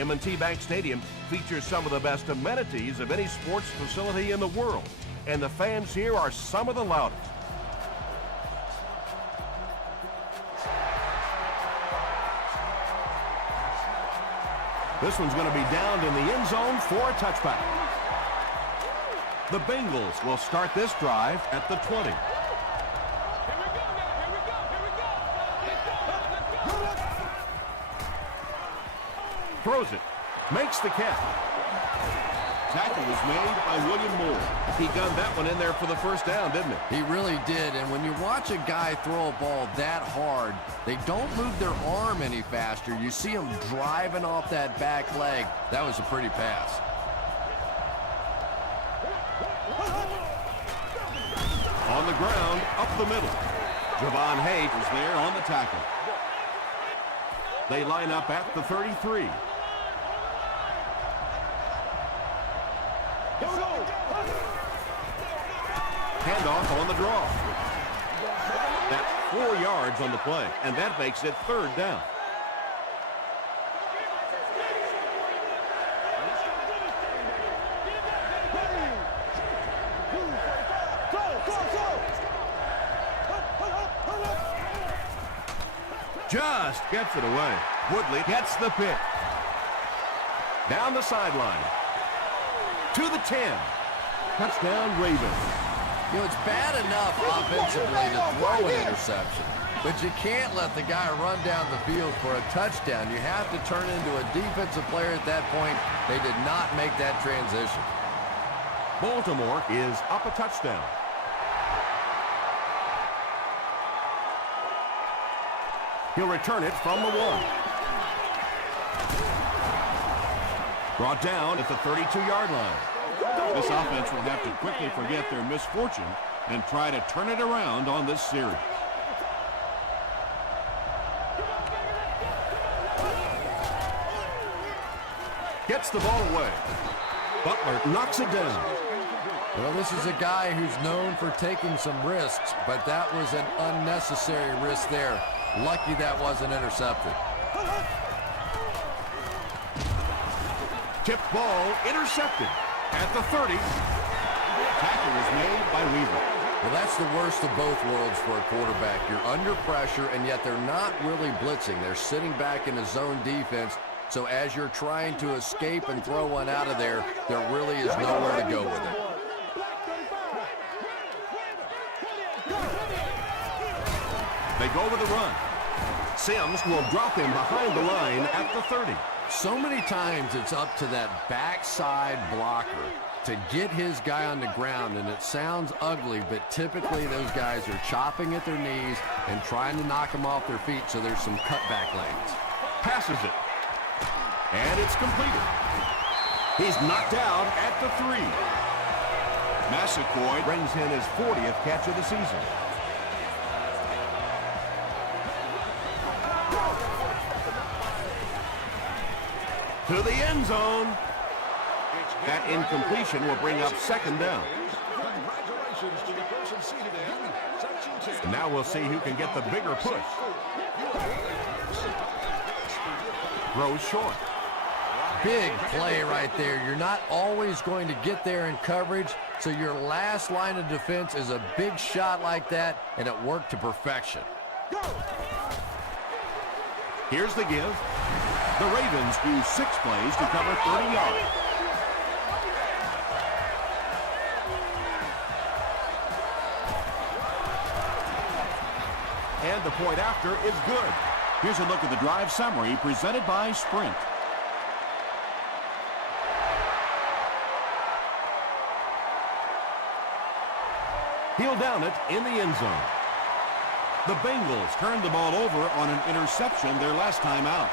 M&T Bank Stadium features some of the best amenities of any sports facility in the world, and the fans here are some of the loudest. This one's going to be downed in the end zone for a touchback. The Bengals will start this drive at the 20. Throws it, makes the catch. Tackle was made by William Moore. He gunned that one in there for the first down, didn't he? He really did, and when you watch a guy throw a ball that hard, they don't move their arm any faster. You see him driving off that back leg. That was a pretty pass. On the ground, up the middle. Javon Hayes is there on the tackle. They line up at the 33. Handoff on the draw. That's 4 yards on the play, and that makes it 3rd down. Just gets it away. Woodley gets the pick. Down the sideline. To the 10. Touchdown, Ravens. You know, it's bad enough offensively to throw an interception, but you can't let the guy run down the field for a touchdown. You have to turn into a defensive player at that point. They did not make that transition. Baltimore is up a touchdown. He'll return it from the 1. Brought down at the 32-yard line. This offense will have to quickly forget their misfortune and try to turn it around on this series. Gets the ball away. Butler knocks it down. Well, this is a guy who's known for taking some risks, but that was an unnecessary risk there. Lucky that wasn't intercepted. Tipped ball intercepted at the 30. Tackle was made by Weaver. Well, that's the worst of both worlds for a quarterback. You're under pressure, and yet they're not really blitzing. They're sitting back in a zone defense. So as you're trying to escape and throw one out of there, there really is nowhere to go with it. They go with the run. Sims will drop him behind the line at the 30. So many times it's up to that backside blocker to get his guy on the ground, and it sounds ugly, but typically those guys are chopping at their knees and trying to knock them off their feet, so there's some cutback lanes. Passes it. And it's completed. He's knocked out at the 3. Massaquoi brings in his 40th catch of the season. To the end zone. That incompletion will bring up 2nd down. And now we'll see who can get the bigger push. Throws short. Big play right there. You're not always going to get there in coverage, so your last line of defense is a big shot like that, and it worked to perfection. Here's the give. The Ravens use 6 plays to cover 30 yards. And the point after is good. Here's a look at the drive summary presented by Sprint. He'll down it in the end zone. The Bengals turned the ball over on an interception their last time out.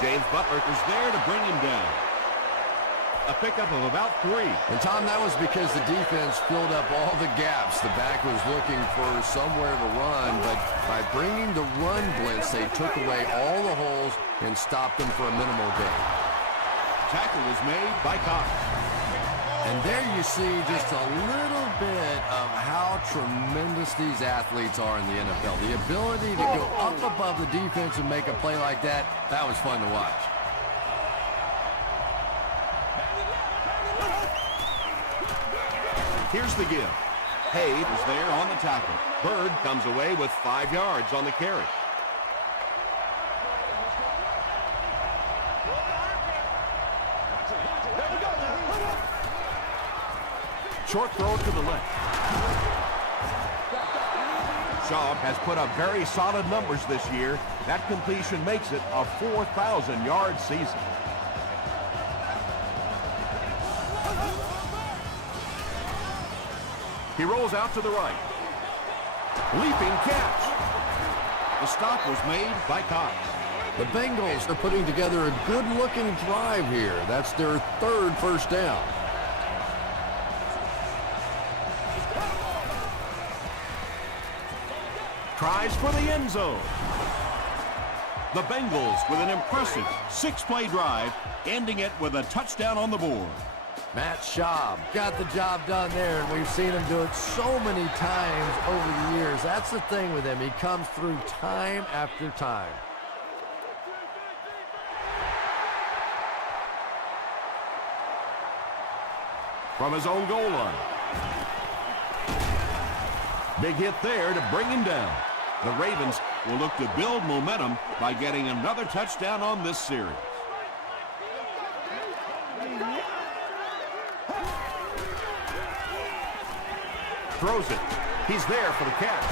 James Butler is there to bring him down. A pickup of about 3. And, Tom, that was because the defense filled up all the gaps. The back was looking for somewhere to run, but by bringing the run blitz, they took away all the holes and stopped them for a minimal gain. Tackle was made by Cox. And there you see just a little bit of how tremendous these athletes are in the NFL. The ability to go up above the defense and make a play like that, that was fun to watch. Here's the give. Hayes is there on the tackle. Bird comes away with 5 yards on the carry. Short throw to the left. Shaw has put up very solid numbers this year. That completion makes it a 4,000-yard season. He rolls out to the right. Leaping catch. The stop was made by Cox. The Bengals are putting together a good-looking drive here. That's their 3rd first down. Tries for the end zone. The Bengals with an impressive 6-play drive, ending it with a touchdown on the board. Matt Schaub got the job done there, and we've seen him do it so many times over the years. That's the thing with him. He comes through time after time. From his own goal line. Big hit there to bring him down. The Ravens will look to build momentum by getting another touchdown on this series. Throws it. He's there for the catch.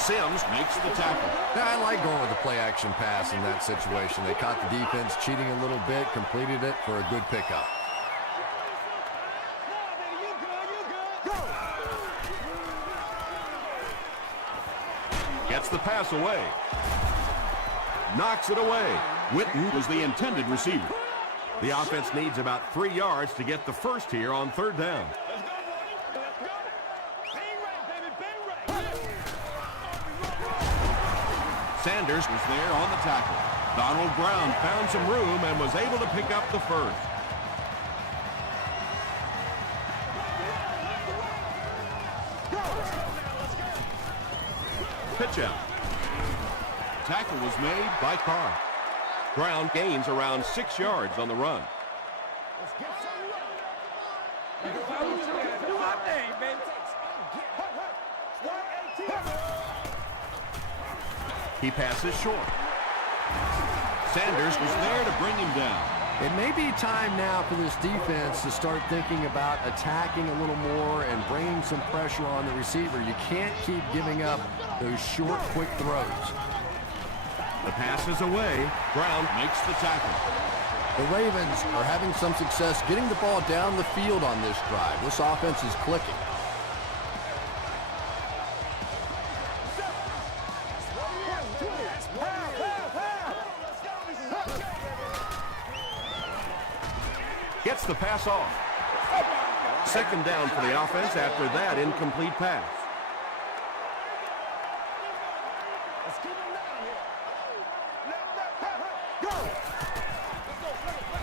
Sims makes the tackle. Yeah, I like going with the play-action pass in that situation. They caught the defense cheating a little bit, completed it for a good pickup. Gets the pass away. Knocks it away. Witten was the intended receiver. The offense needs about 3 yards to get the first here on 3rd down. Sanders was there on the tackle. Donald Brown found some room and was able to pick up the first. Pitch out. Tackle was made by Carr. Brown gains around 6 yards on the run. He passes short. Sanders was there to bring him down. It may be time now for this defense to start thinking about attacking a little more and bringing some pressure on the receiver. You can't keep giving up those short, quick throws. The pass is away. Brown makes the tackle. The Ravens are having some success getting the ball down the field on this drive. This offense is clicking. Gets the pass off. 2nd down for the offense after that incomplete pass.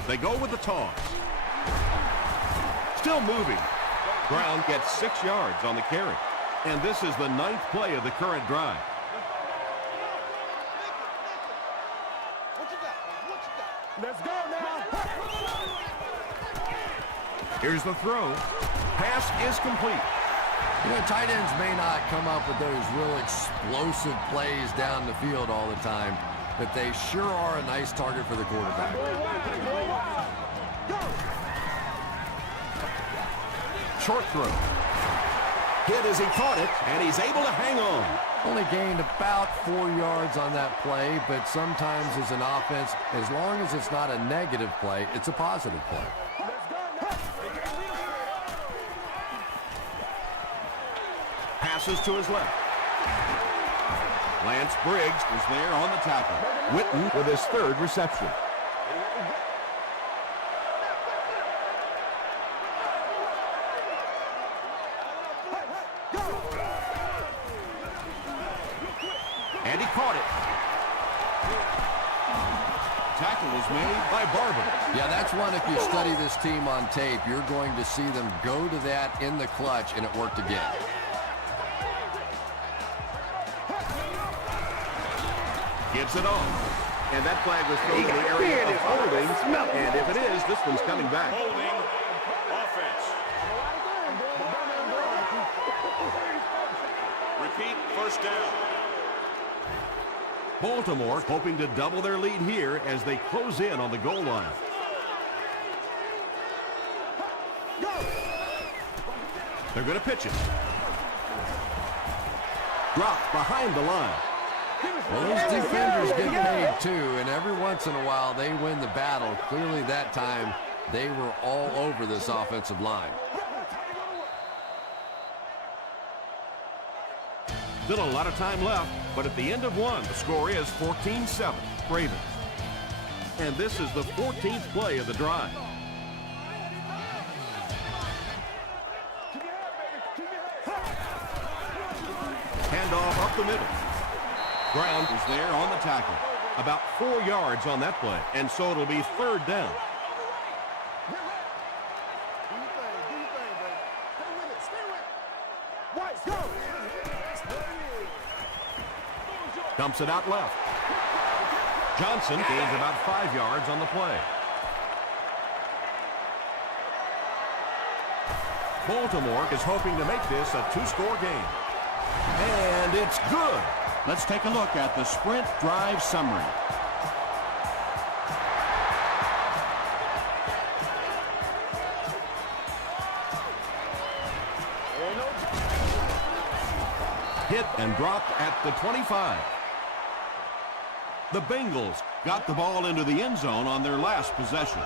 They go with the toss. Still moving. Brown gets 6 yards on the carry. And this is the 9th play of the current drive. Let's go now. Here's the throw. Pass is complete. You know, tight ends may not come up with those real explosive plays down the field all the time, but they sure are a nice target for the quarterback. Short throw. Hit as he caught it, and he's able to hang on. Only gained about 4 yards on that play, but sometimes as an offense, as long as it's not a negative play, it's a positive play. Passes to his left. Lance Briggs was there on the tackle. Witten with his 3rd reception. And he caught it. tackle was made by Barber. Yeah, that's one, if you study this team on tape, you're going to see them go to that in the clutch, and it worked again. Gets it on. And that flag was thrown in the area of holding. And if it is, this one's coming back. Holding offense. Repeat, first down. Baltimore hoping to double their lead here as they close in on the goal line. They're going to pitch it. Dropped behind the line. Well, those defenders get paid too, and every once in a while they win the battle. Clearly that time they were all over this offensive line. Still a lot of time left, but at the end of one, the score is 14-7, Ravens. And this is the 14th play of the drive. Handoff up the middle. Brown is there on the tackle. About 4 yards on that play, and so it'll be third down. Dumps it out left. Johnson gains about 5 yards on the play. Baltimore is hoping to make this a two-score game. And it's good. Let's take a look at the sprint drive summary. Hit and dropped at the 25. The Bengals got the ball into the end zone on their last possession.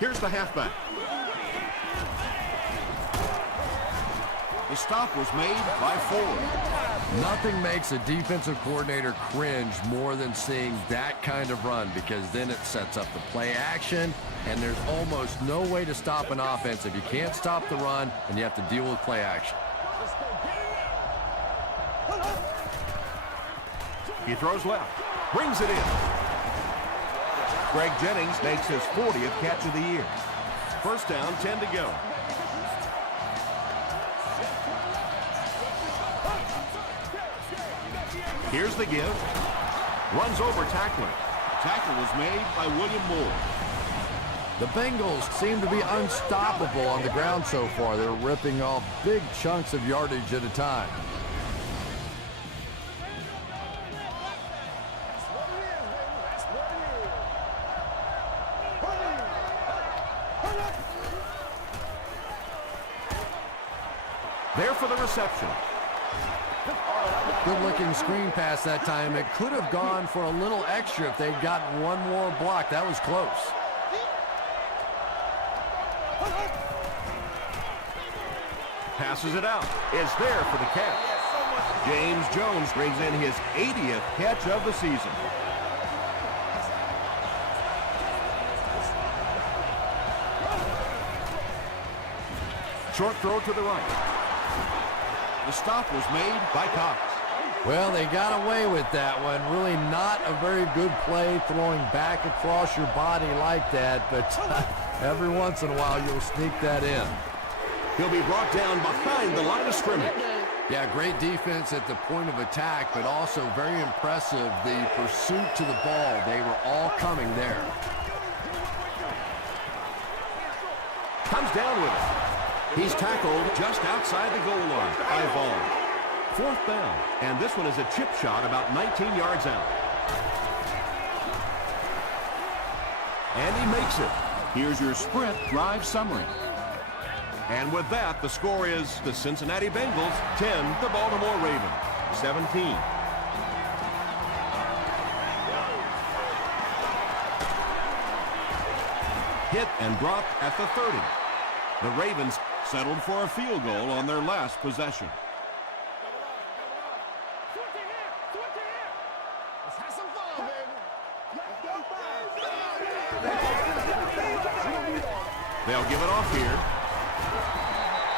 Here's the halfback. The stop was made by Ford. Nothing makes a defensive coordinator cringe more than seeing that kind of run, because then it sets up the play action, and there's almost no way to stop an offense if you can't stop the run and you have to deal with play action. He throws left, brings it in. Greg Jennings makes his 40th catch of the year. First down, 10 to go. Here's the give. Runs over tackler. Tackle was made by William Moore. The Bengals seem to be unstoppable on the ground so far. They're ripping off big chunks of yardage at a time. There for the reception. Good-looking screen pass that time. It could have gone for a little extra if they'd gotten one more block. That was close. Passes it out. It's there for the catch. James Jones brings in his 80th catch of the season. Short throw to the right. The stop was made by Cox. Well, they got away with that one. Really not a very good play, throwing back across your body like that, but every once in a while you'll sneak that in. He'll be brought down behind the line of scrimmage. Yeah, great defense at the point of attack, but also very impressive, the pursuit to the ball. They were all coming there. Comes down with it. He's tackled just outside the goal line by Vaughn. Fourth down, and this one is a chip shot about 19 yards out. And he makes it. Here's your sprint drive summary. And with that, the score is the Cincinnati Bengals 10, the Baltimore Ravens 17. Hit and dropped at the 30. The Ravens settled for a field goal on their last possession. They'll give it off here.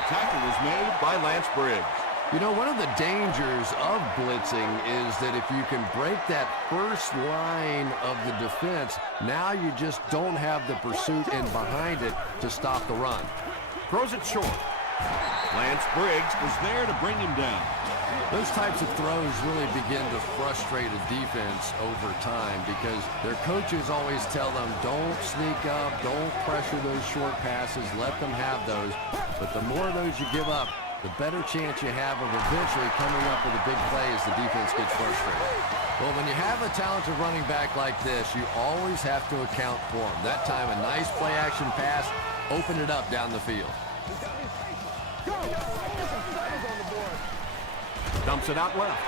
Tackle was made by Lance Briggs. You know, one of the dangers of blitzing is that if you can break that first line of the defense, now you just don't have the pursuit in behind it to stop the run. Throws it short. Lance Briggs is there to bring him down. Those types of throws really begin to frustrate a defense over time because their coaches always tell them, don't sneak up, don't pressure those short passes, let them have those. But the more of those you give up, the better chance you have of eventually coming up with a big play as the defense gets frustrated. Well, when you have a talented running back like this, you always have to account for him. That time, a nice play-action pass opened it up down the field. Dumps it out left.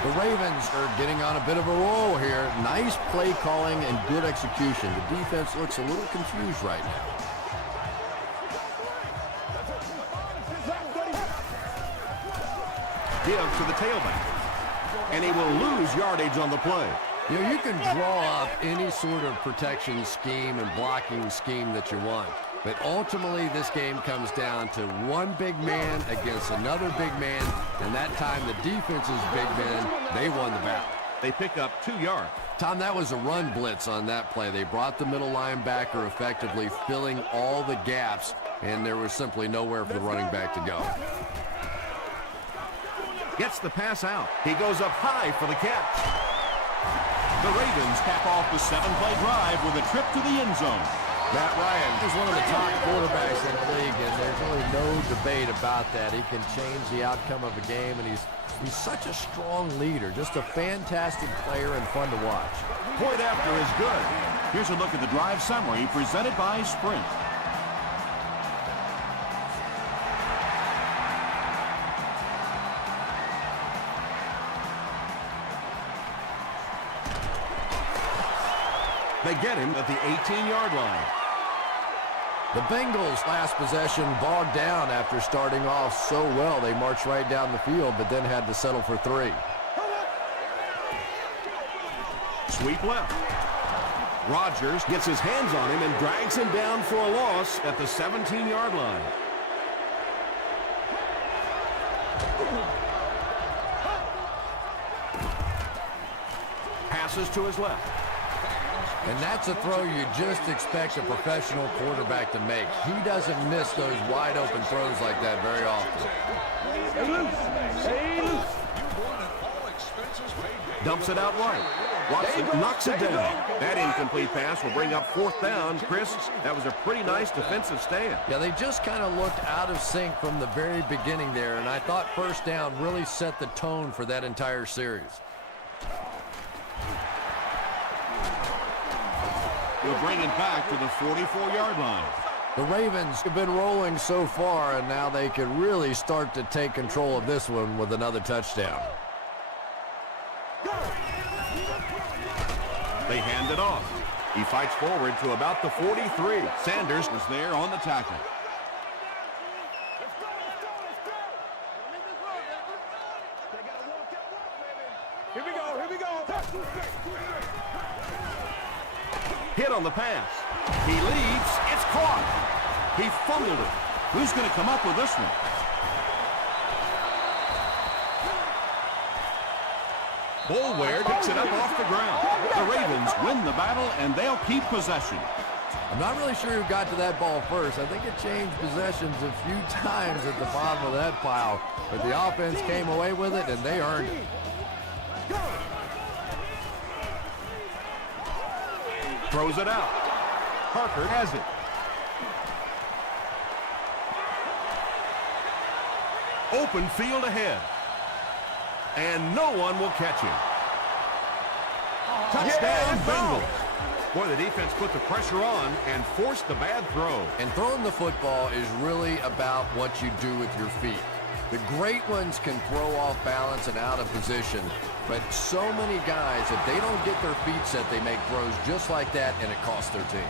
The Ravens are getting on a bit of a roll here. Nice play calling and good execution. The defense looks a little confused right now. Give to the tailback. And he will lose yardage on the play. You know, you can draw up any sort of protection scheme and blocking scheme that you want. But ultimately, this game comes down to one big man against another big man. And that time, the defense's big men, they won the battle. They pick up 2 yards. Tom, that was a run blitz on that play. They brought the middle linebacker effectively filling all the gaps, and there was simply nowhere for the running back to go. Gets the pass out. He goes up high for the catch. The Ravens cap off the 7-play drive with a trip to the end zone. Matt Ryan is one of the top quarterbacks in the league, and there's really no debate about that. He can change the outcome of a game, and he's such a strong leader, just a fantastic player and fun to watch. Point after is good. Here's a look at the drive summary presented by Sprint. They get him at the 18-yard line. The Bengals' last possession bogged down after starting off so well. They marched right down the field, but then had to settle for 3. Sweep left. Rodgers gets his hands on him and drags him down for a loss at the 17-yard line. Passes to his left. And that's a throw you just expect a professional quarterback to make. He doesn't miss those wide open throws like that very often. Dumps it out wide. Watson knocks it down. That incomplete pass will bring up 4th down. Chris, that was a pretty nice defensive stand. Yeah, they just kind of looked out of sync from the very beginning there, and I thought 1st down really set the tone for that entire series. We'll bring it back to the 44-yard line. The Ravens have been rolling so far, and now they can really start to take control of this one with another touchdown. They hand it off. He fights forward to about the 43. Sanders was there on the tackle. Here we go, here we go. Hit on the pass. He leads. It's caught. He fumbled it. Who's going to come up with this one? Boulware picks it up off the ground. The Ravens win the battle, and they'll keep possession. I'm not really sure who got to that ball first. I think it changed possessions a few times at the bottom of that pile, but the offense came away with it, and they earned it. Throws it out. Parker has it. Open field ahead. And no one will catch him. Touchdown, Bengals. Boy, the defense put the pressure on and forced the bad throw. And throwing the football is really about what you do with your feet. The great ones can throw off balance and out of position, but so many guys, if they don't get their feet set, they make throws just like that, and it costs their team.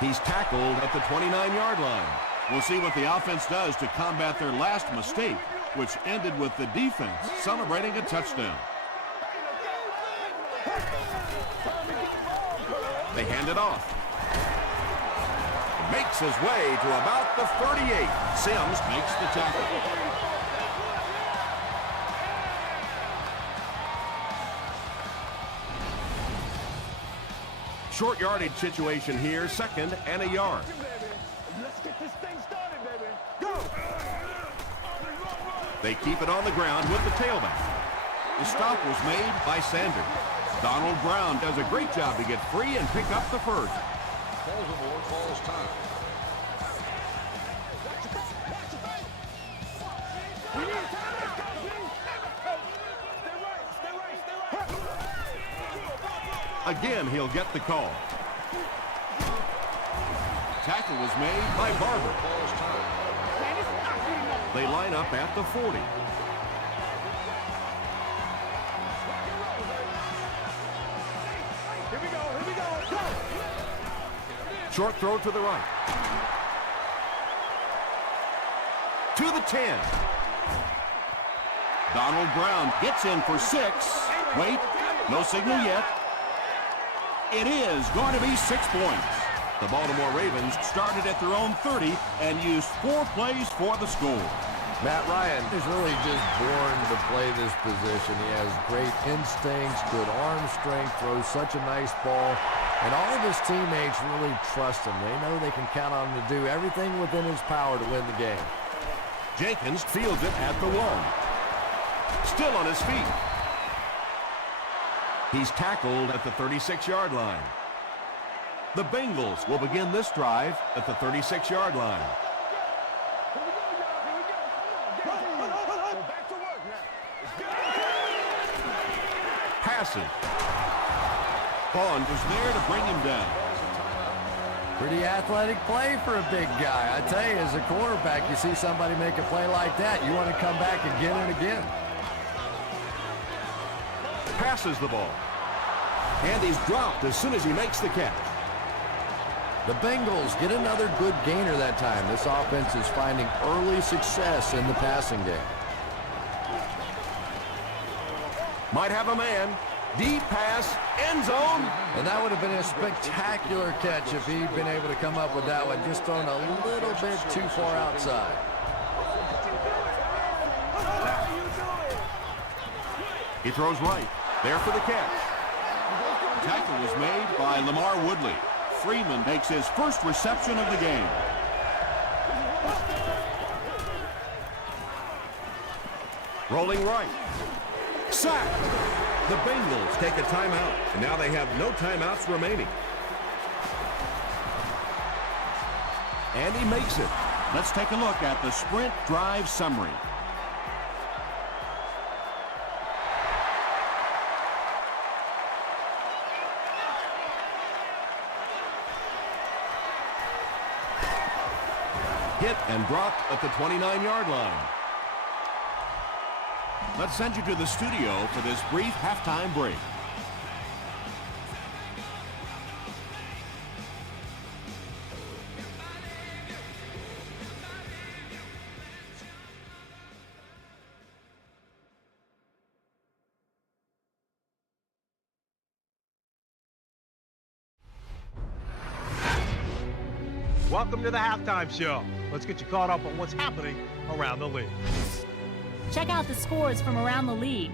He's tackled at the 29-yard line. We'll see what the offense does to combat their last mistake, which ended with the defense celebrating a touchdown. hand it off. Makes his way to about the 38. Sims makes the tackle. Short yardage situation here, 2nd and a yard. Let's get this thing started, baby. Go! They keep it on the ground with the tailback. The stop was made by Sanders. Donald Brown does a great job to get free and pick up the first. Baltimore calls time. We need time. Stay right. Again, he'll get the call. Tackle was made by Barber. Calls time. They line up at the 40. Here we go. Go! Short throw to the right. To the 10. Donald Brown gets in for 6. Wait, no signal yet. It is going to be 6 points. The Baltimore Ravens started at their own 30 and used 4 plays for the score. Matt Ryan is really just born to play this position. He has great instincts, good arm strength, throws such a nice ball, and all of his teammates really trust him. They know they can count on him to do everything within his power to win the game. Jenkins fields it at the 1. Still on his feet. He's tackled at the 36-yard line. The Bengals will begin this drive at the 36-yard line. Passing. Bond was there to bring him down. Pretty athletic play for a big guy. I tell you, as a quarterback, you see somebody make a play like that, you want to come back again and again. Passes the ball. And he's dropped as soon as he makes the catch. The Bengals get another good gainer that time. This offense is finding early success in the passing game. Might have a man. Deep pass, end zone. And that would have been a spectacular catch if he'd been able to come up with that one, just thrown a little bit too far outside. He throws right. There for the catch. Tackle was made by Lamar Woodley. Freeman makes his first reception of the game. Rolling right. Sack. The Bengals take a timeout, and now they have no timeouts remaining. And he makes it. Let's take a look at the sprint drive summary. Hit and dropped at the 29-yard line. Let's send you to the studio for this brief halftime break. Welcome to the halftime show. Let's get you caught up on what's happening around the league. Check out the scores from around the league.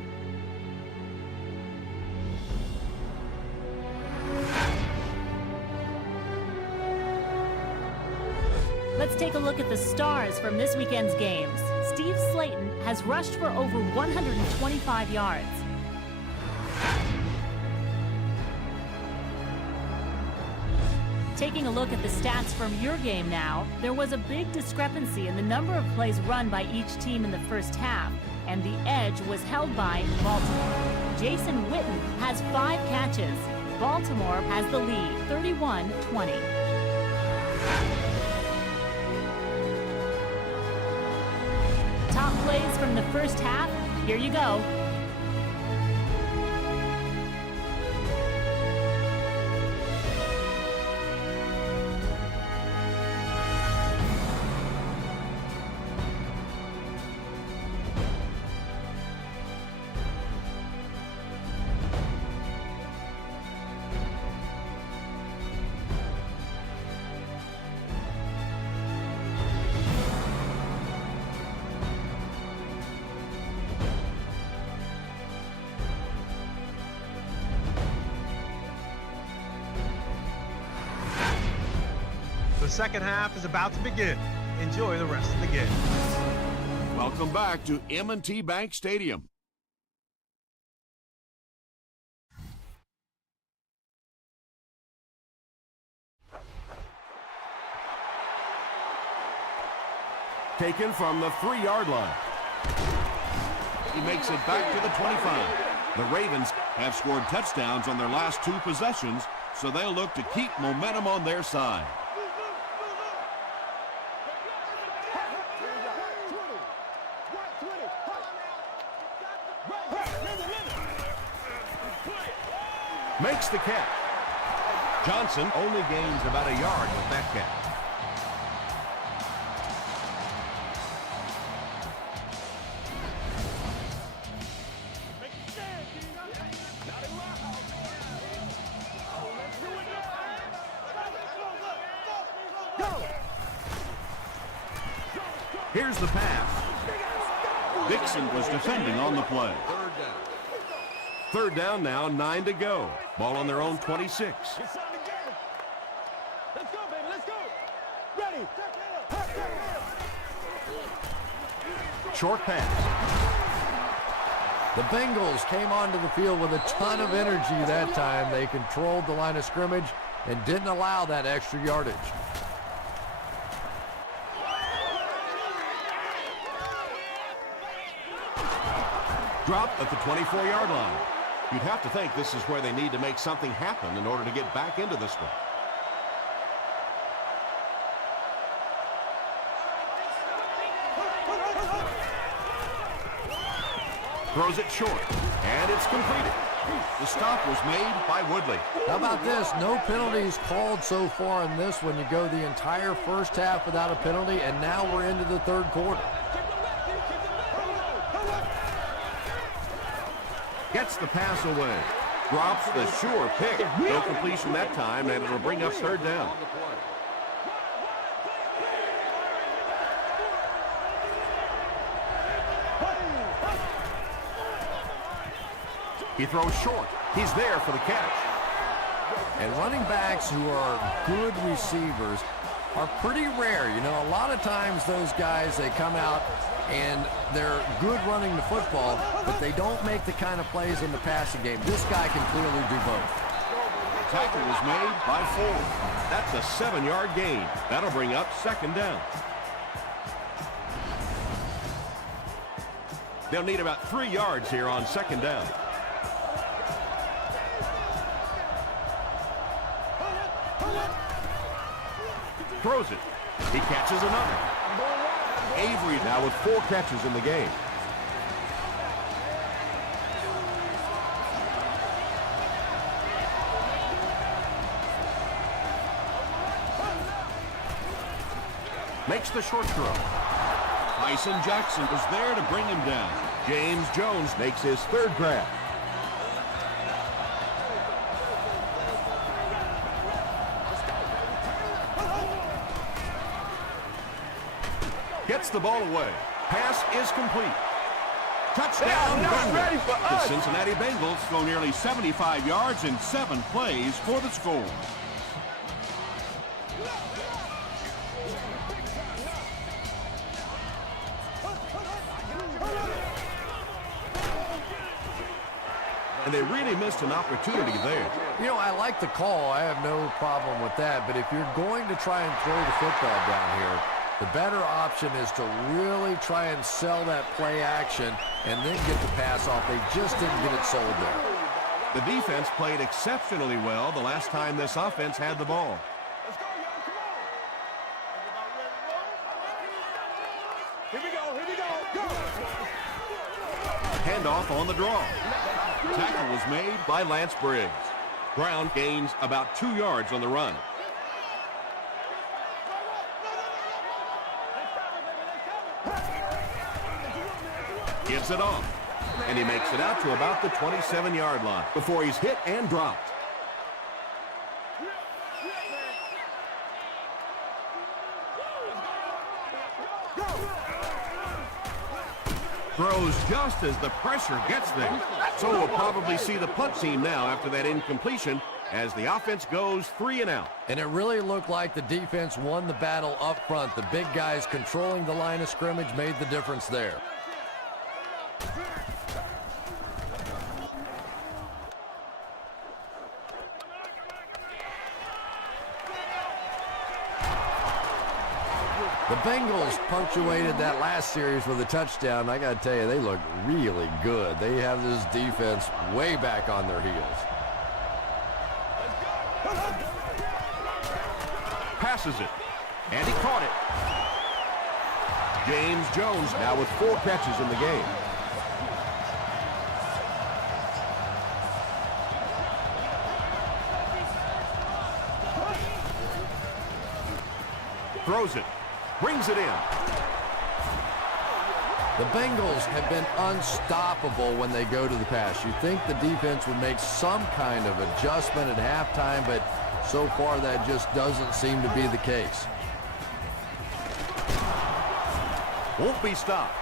Let's take a look at the stars from this weekend's games. Steve Slayton has rushed for over 125 yards. Taking a look at the stats from your game now, there was a big discrepancy in the number of plays run by each team in the first half, and the edge was held by Baltimore. Jason Witten has 5 catches. Baltimore has the lead, 31-20. Top plays from the first half, here you go. The second half is about to begin. Enjoy the rest of the game. Welcome back to M&T Bank Stadium. Taken from the 3-yard line. He makes it back to the 25. The Ravens have scored touchdowns on their last 2 possessions, so they'll look to keep momentum on their side. Makes the catch. Johnson only gains about a yard with that catch. Here's the pass. Dixon was defending on the play. Third down now, 9 to go. Ball on their own 26. Let's go, baby. Let's go. Ready. Short pass. The Bengals came onto the field with a ton of energy that time. They controlled the line of scrimmage and didn't allow that extra yardage. Dropped at the 24-yard line. You'd have to think this is where they need to make something happen in order to get back into this one. Throws it short, and it's completed. The stop was made by Woodley. How about this? No penalties called so far in this one. You go the entire first half without a penalty, and now we're into the third quarter. Gets the pass away. Drops the sure pick. No completion that time, and it'll bring up third down. He throws short. He's there for the catch. And running backs who are good receivers are pretty rare. You know, a lot of times those guys, they come out and they're good running the football, but they don't make the kind of plays in the passing game. This guy can clearly do both. Tackle was made by Ford. That's a 7-yard gain. That'll bring up second down. They'll need about 3 yards here on second down. Throws it. He catches another. Avery now with 4 catches in the game. Makes the short throw. Tyson Jackson was there to bring him down. James Jones makes his 3rd grab. Gets the ball away. Pass is complete. Touchdown, Bengals. The Cincinnati Bengals go nearly 75 yards in 7 plays for the score. And they really missed an opportunity there. You know, I like the call. I have no problem with that. But if you're going to try and throw the football down here, the better option is to really try and sell that play action and then get the pass off. They just didn't get it sold there. The defense played exceptionally well the last time this offense had the ball. Let's go, y'all. Come on. Here we go. Here we go. Go. Handoff on the draw. Tackle was made by Lance Briggs. Brown gains about 2 yards on the run. Gives it off. And he makes it out to about the 27-yard line before he's hit and dropped. Throws just as the pressure gets there. So we'll probably see the punt team now after that incompletion as the offense goes 3 and out. And it really looked like the defense won the battle up front. The big guys controlling the line of scrimmage made the difference there. The Bengals punctuated that last series with a touchdown. I got to tell you, they look really good. They have this defense way back on their heels. Passes it, and he caught it. James Jones now with 4 catches in the game. Throws it, brings it in. The Bengals have been unstoppable when they go to the pass. You'd think the defense would make some kind of adjustment at halftime, but so far that just doesn't seem to be the case. Won't be stopped.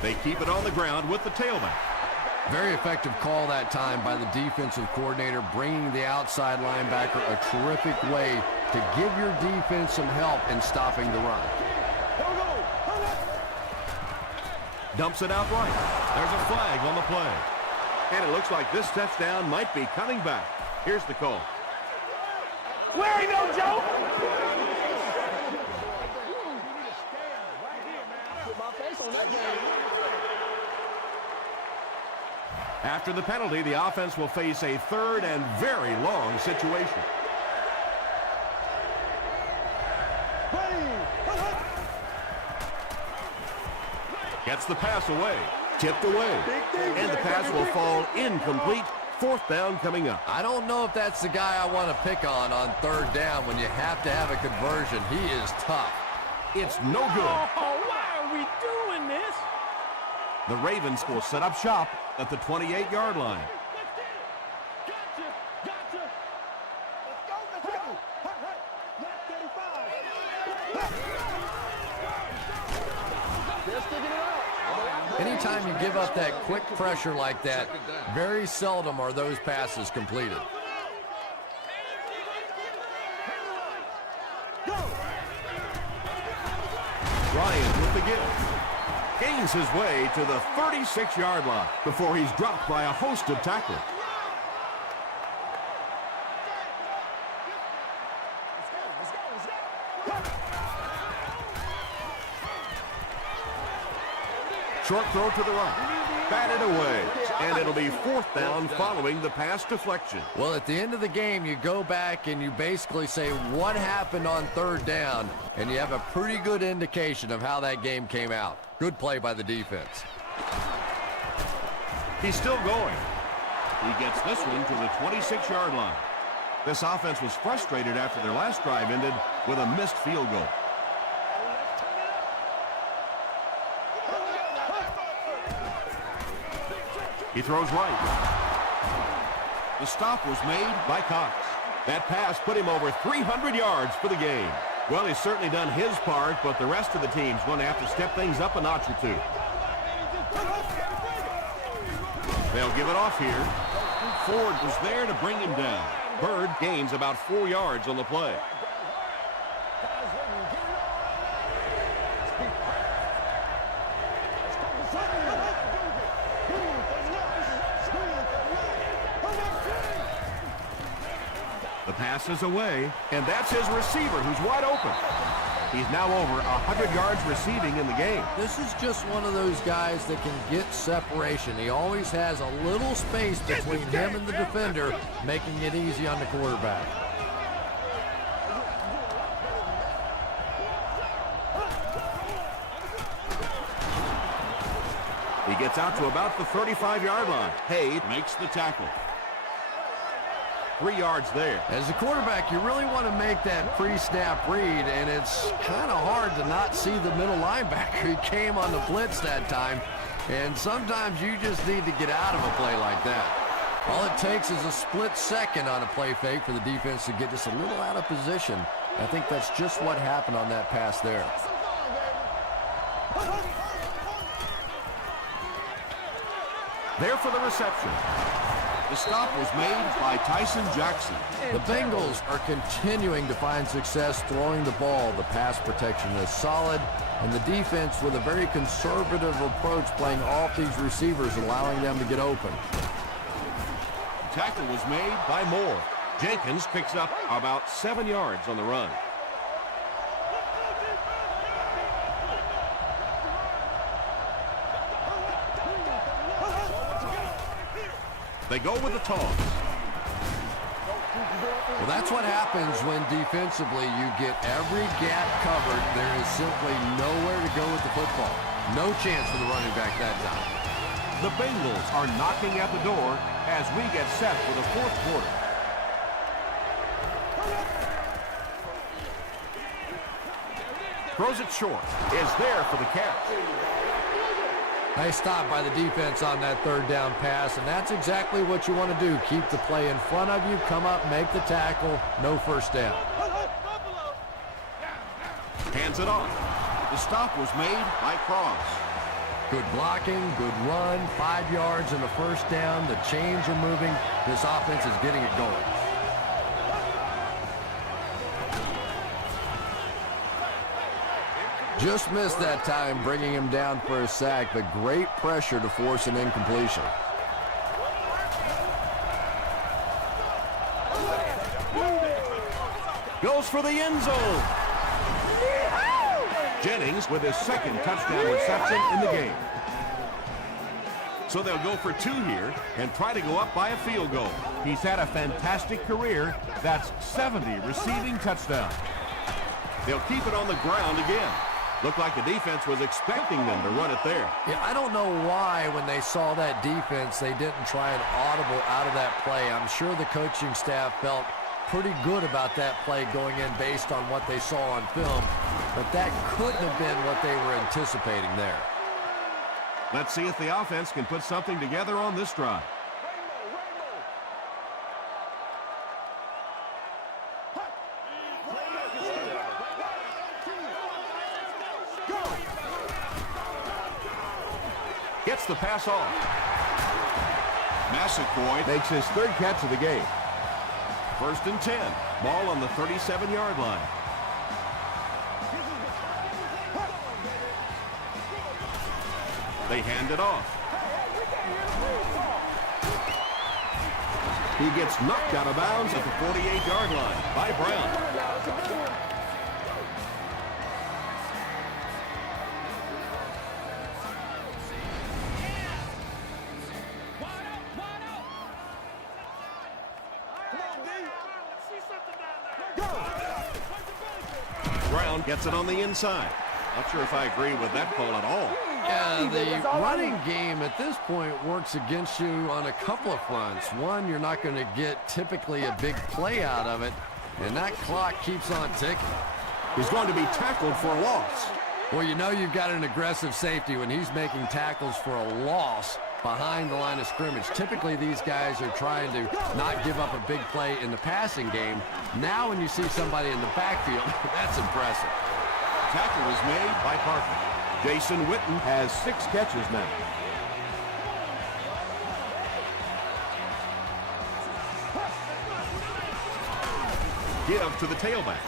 They keep it on the ground with the tailback. Very effective call that time by the defensive coordinator, bringing the outside linebacker a terrific way to give your defense some help in stopping the run. Dumps it out right. There's a flag on the play. And it looks like this touchdown might be coming back. Here's the call. Where you go, Joe? Put my face on that game. After the penalty, the offense will face a 3rd and very long situation. Gets the pass away. Tipped away. And the pass will fall incomplete. 4th down coming up. I don't know if that's the guy I want to pick on 3rd down when you have to have a conversion. He is tough. It's no good. Oh, why are we doing this? The Ravens will set up shop at the 28-yard line. Gotcha. Let's go. They're sticking it out. Anytime you give up that quick pressure like that, very seldom are those passes completed. Ryan with the give. Gains his way to the 36-yard line before he's dropped by a host of tacklers. Short throw to the right. Batted away. And it'll be 4th down following the pass deflection. Well, at the end of the game, you go back and you basically say what happened on 3rd down, and you have a pretty good indication of how that game came out. Good play by the defense. He's still going. He gets this one to the 26-yard line. This offense was frustrated after their last drive ended with a missed field goal. He throws right. The stop was made by Cox. That pass put him over 300 yards for the game. Well, he's certainly done his part, but the rest of the team's going to have to step things up a notch or two. They'll give it off here. Ford was there to bring him down. Bird gains about 4 yards on the play. The pass is away, and that's his receiver who's wide open. He's now over 100 yards receiving in the game. This is just one of those guys that can get separation. He always has a little space between him and the defender, making it easy on the quarterback. He gets out to about the 35-yard line. Hayes makes the tackle. 3 yards there. As a quarterback, you really want to make that pre-snap read, and it's kind of hard to not see the middle linebacker. He came on the blitz that time, and sometimes you just need to get out of a play like that. All it takes is a split second on a play fake for the defense to get just a little out of position. I think that's just what happened on that pass there. There for the reception. The stop was made by Tyson Jackson. The Bengals are continuing to find success throwing the ball. The pass protection is solid, and the defense with a very conservative approach playing off these receivers, allowing them to get open. Tackle was made by Moore. Jenkins picks up about 7 yards on the run. They go with the toss. Well, that's what happens when defensively you get every gap covered. There is simply nowhere to go with the football. No chance for the running back that time. The Bengals are knocking at the door as we get set for the fourth quarter. Throws it short. Is there for the catch. Nice stop by the defense on that third down pass, and that's exactly what you want to do. Keep the play in front of you, come up, make the tackle, no first down. Hands it off. The stop was made by Cross. Good blocking, good run, 5 yards and a first down. The chains are moving. This offense is getting it going. Just missed that time, bringing him down for a sack, but great pressure to force an incompletion. Goes for the end zone. Jennings with his second touchdown reception in the game. So they'll go for 2 here and try to go up by a field goal. He's had a fantastic career. That's 70 receiving touchdowns. They'll keep it on the ground again. Looked like the defense was expecting them to run it there. Yeah, I don't know why when they saw that defense, they didn't try an audible out of that play. I'm sure the coaching staff felt pretty good about that play going in based on what they saw on film, but that couldn't have been what they were anticipating there. Let's see if the offense can put something together on this drive. Gets the pass off. Massaquoi makes his third catch of the game. 1st and 10. Ball on the 37-yard line. They hand it off. He gets knocked out of bounds at the 48-yard line by Brown. Brown gets it on the inside. Not sure if I agree with that call at all. Yeah, the running game at this point works against you on a couple of fronts. One, you're not going to get typically a big play out of it, and that clock keeps on ticking. He's going to be tackled for a loss. Well, you know you've got an aggressive safety when he's making tackles for a loss behind the line of scrimmage. Typically, these guys are trying to not give up a big play in the passing game. Now when you see somebody in the backfield, that's impressive. Tackle was made by Parker. Jason Witten has 6 catches now. Get up to the tailback.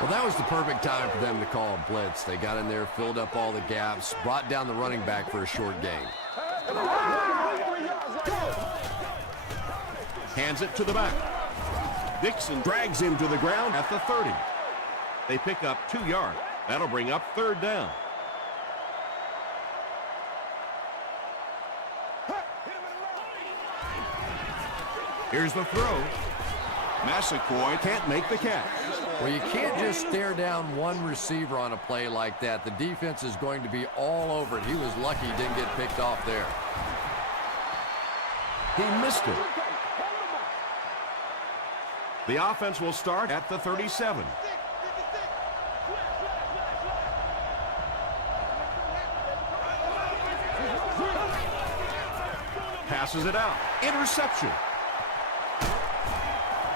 Well, that was the perfect time for them to call a blitz. They got in there, filled up all the gaps, brought down the running back for a short gain. Hands it to the back. Dixon drags him to the ground at the 30. They pick up 2 yards. That'll bring up 3rd down. Here's the throw. Massaquoi can't make the catch. Well, you can't just stare down one receiver on a play like that. The defense is going to be all over it. He was lucky he didn't get picked off there. He missed it. The offense will start at the 37. Passes it out. Interception.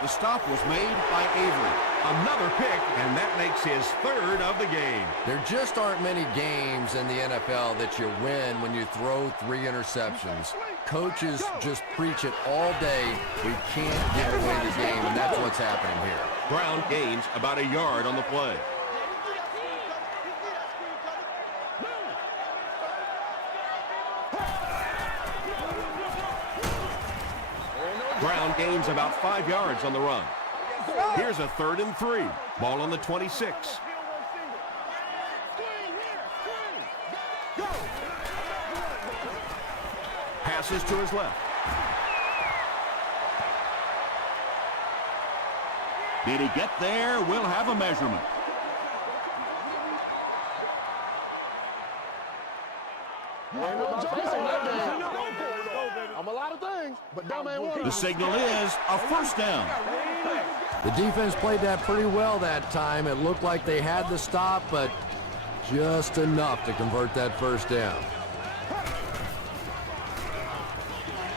The stop was made by Avery. Another pick, and that makes his third of the game. There just aren't many games in the NFL that you win when you throw 3 interceptions. Coaches just preach it all day. We can't give away the game, and that's what's happening here. Brown gains about a yard on the play. Brown gains about 5 yards on the run. Here's a 3rd and 3. Ball on the 26. Passes to his left. Did he get there? We'll have a measurement. I'm a lot of things, but dumb ain't one. The signal is a first down. The defense played that pretty well that time. It looked like they had the stop, but just enough to convert that first down.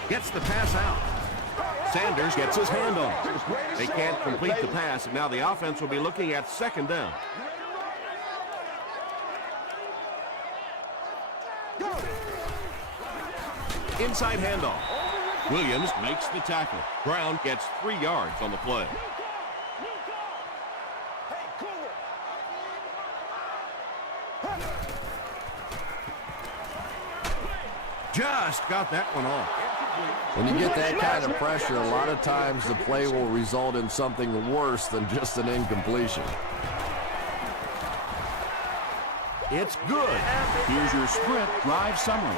Gets the pass out. Sanders gets his hand on it. They can't complete the pass, and now the offense will be looking at 2nd down. Inside handoff. Williams makes the tackle. Brown gets 3 yards on the play. Just got that one off. When you get that kind of pressure, a lot of times the play will result in something worse than just an incompletion. It's good. Here's your sprint drive summary.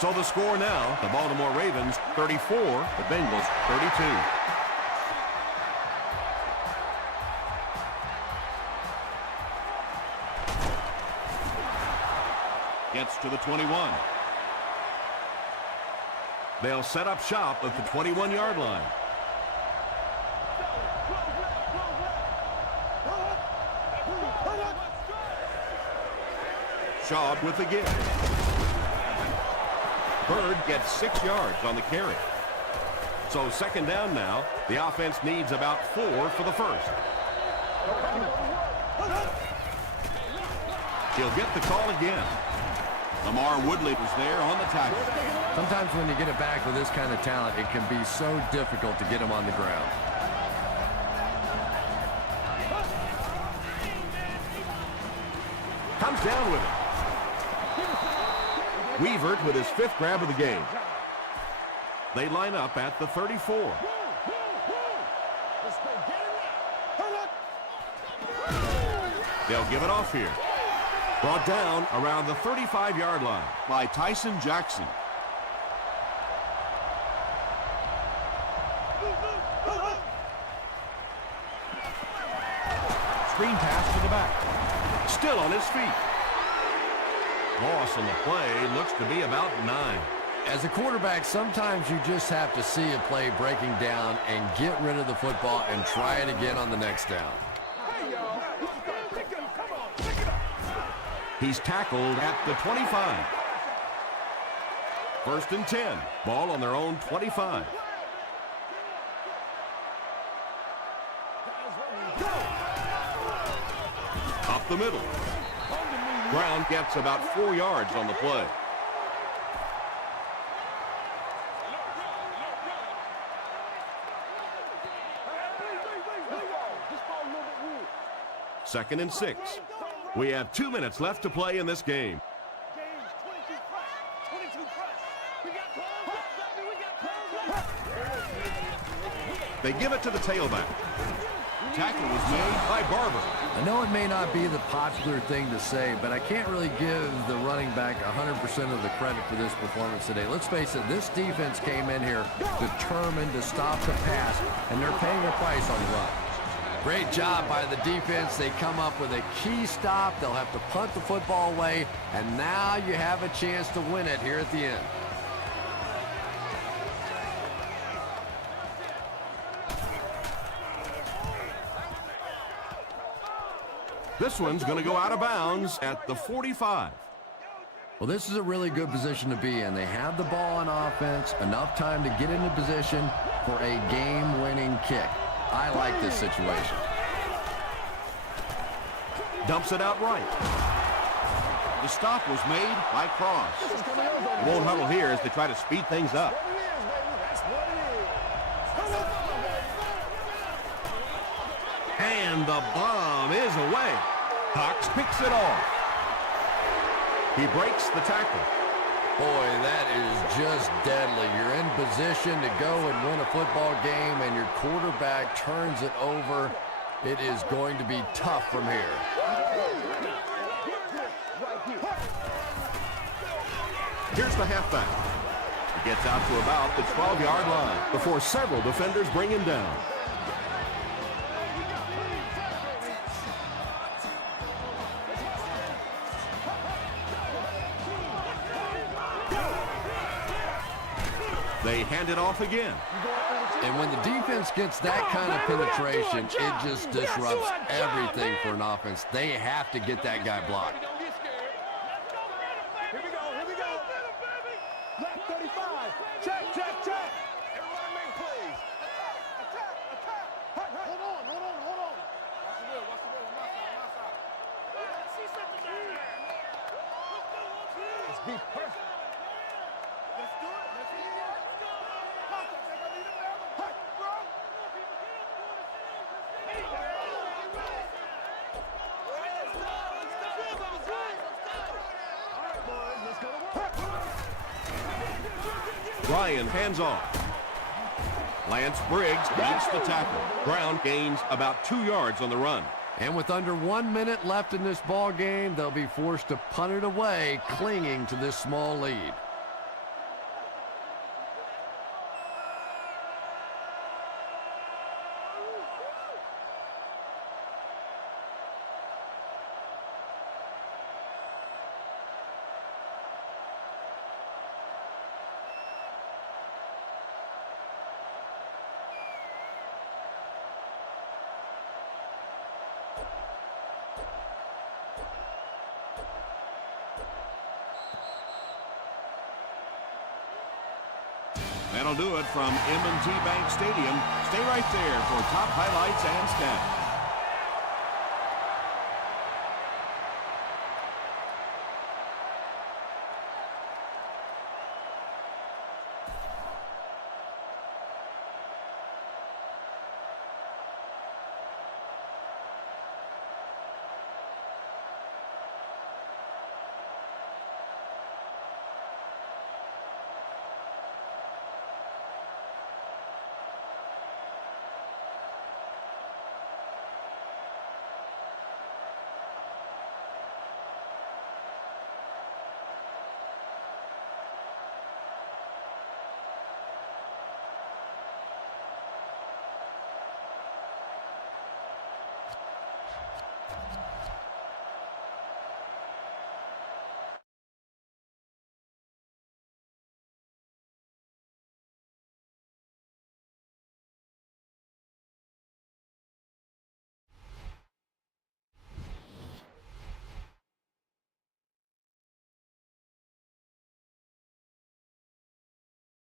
So the score now, the Baltimore Ravens 34, the Bengals 32. Gets to the 21. They'll set up shop at the 21-yard line. Shaw with the give. Bird gets 6 yards on the carry. So 2nd down now. The offense needs about 4 for the first. He'll get the call again. Lamar Woodley was there on the tackle. Sometimes when you get it back with this kind of talent, it can be so difficult to get him on the ground. Comes down with it. Weavert with his 5th grab of the game. They line up at the 34. They'll give it off here. Brought down around the 35-yard line by Tyson Jackson. Screen pass to the back. Still on his feet. Loss on the play looks to be about 9. As a quarterback, sometimes you just have to see a play breaking down and get rid of the football and try it again on the next down. He's tackled at the 25. 1st and 10. Ball on their own 25. Up the middle. Brown gets about 4 yards on the play. Second and 6. We have 2 minutes left to play in this game. They give it to the tailback. Tackle was made by Barber. I know it may not be the popular thing to say, but I can't really give the running back 100% of the credit for this performance today. Let's face it, this defense came in here determined to stop the pass, and they're paying a price on the run. Great job by the defense. They come up with a key stop. They'll have to punt the football away, and now you have a chance to win it here at the end. This one's going to go out of bounds at the 45. Well, this is a really good position to be in. They have the ball on offense, enough time to get into position for a game-winning kick. I like this situation. Dumps it out right. The stop was made by Cross. Won't huddle here as they try to speed things up. And the bomb is away. Cox picks it off. He breaks the tackle. Boy, that is just deadly. You're in position to go and win a football game, and your quarterback turns it over. It is going to be tough from here. Here's the halfback. He gets out to about the 12-yard line before several defenders bring him down. They hand it off again. And when the defense gets that kind of penetration, it just disrupts everything for an offense. They have to get that guy blocked. Here we go. Left 35. Check. Everyone make plays. Attack. Hold on. Watch the wheel on my side. See something down there. Let's be perfect. Let's do it. Let's go. I think I need a bell. Hey, bro. All right, boys. Let's go to work. Ryan hands off. Lance Briggs meets the tackle. Brown gains about 2 yards on the run. And with under 1 minute left in this ball game, they'll be forced to punt it away, clinging to this small lead. That'll do it from M&T Bank Stadium. Stay right there for top highlights and stats.